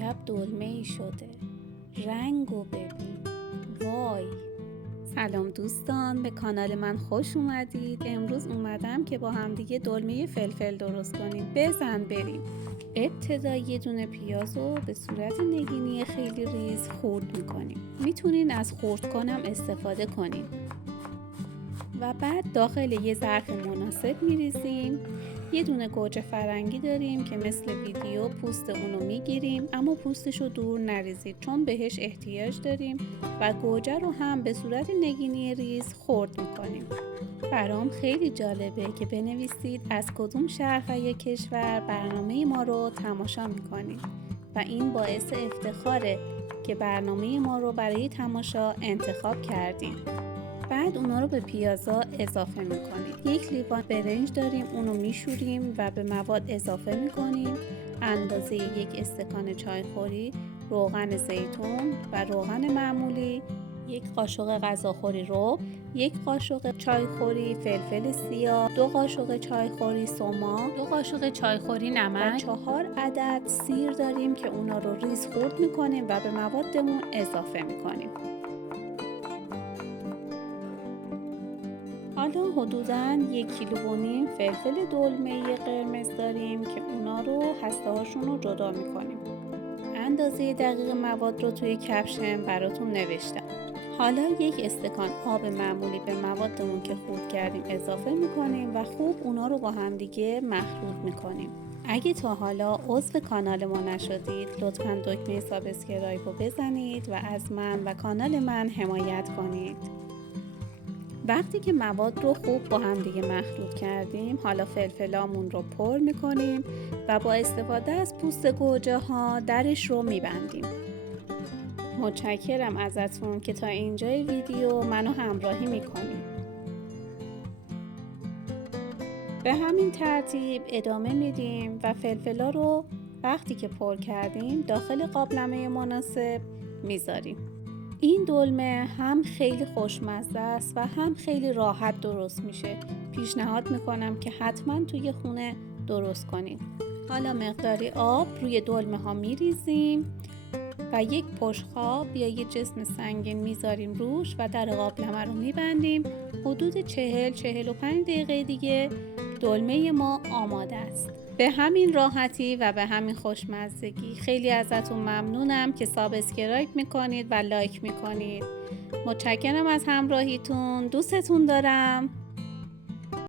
عجب دلمه‌ای شده. رنگو ببین. وای. سلام دوستان، به کانال من خوش اومدید. امروز اومدم که با همدیگه دلمه فلفل درست کنیم. بزن بریم. ابتدا یه دونه پیاز رو به صورت نگینی خیلی ریز خرد میکنیم. میتونین از خرد کنم استفاده کنین. و بعد داخل یه ظرف مناسب میریزیم. یه دونه گوجه فرنگی داریم که مثل ویدیو پوست اونو میگیریم، اما پوستشو دور نریزید چون بهش احتیاج داریم و گوجه رو هم به صورت نگینی ریز خرد میکنیم. برام خیلی جالبه که بنویسید از کدوم شهر و یا کشور برنامه ما رو تماشا میکنید و این باعث افتخاره که برنامه ما رو برای تماشا انتخاب کردیم. بعد اونا رو به پیازا اضافه میکنید. یک لیوان برنج داریم، اونو میشوریم و به مواد اضافه میکنیم. اندازه یک استکان چایخوری روغن زیتون و روغن معمولی، یک قاشق غذاخوری رب، یک قاشق چایخوری فلفل سیاه، 2 قاشق چایخوری سماق، 2 قاشق چایخوری نمک و 4 عدد سیر داریم که اونا رو ریز خرد میکنیم و به موادمون اضافه میکنیم. حالا حدوداً 1,5 کیلو فلفل دلمه قرمز داریم که اونا رو هسته هاشون رو جدا میکنیم. اندازه دقیق مواد رو توی کپشن براتون نوشتم. حالا 1 استکان آب معمولی به موادمون که خرد کردیم اضافه میکنیم و خوب اونا رو با هم دیگه مخلوط میکنیم. اگه تا حالا عضو کانال ما نشدید لطفاً دکمه سابسکرایب رو بزنید و از من و کانال من حمایت کنید. وقتی که مواد رو خوب با هم دیگه مخلوط کردیم، حالا فلفلامون رو پر میکنیم و با استفاده از پوست گوجه ها درش رو میبندیم. متشکرم ازتون که تا اینجای ویدیو منو همراهی میکنید. به همین ترتیب ادامه میدیم و فلفلا رو وقتی که پر کردیم داخل قابلمه مناسب میذاریم. این دلمه هم خیلی خوشمزه است و هم خیلی راحت درست میشه. پیشنهاد میکنم که حتما توی خونه درست کنید. حالا مقداری آب روی دلمه ها میریزیم و یک بشقاب یا یک جسم سنگین میذاریم روش و در قابلمه رو میبندیم. حدود 40-45 دقیقه دیگه دلمه ما آماده است. به همین راحتی و به همین خوشمزگی خیلی ازتون ممنونم که سابسکرایب میکنید و لایک میکنید. متشکرم از همراهیتون. دوستتون دارم.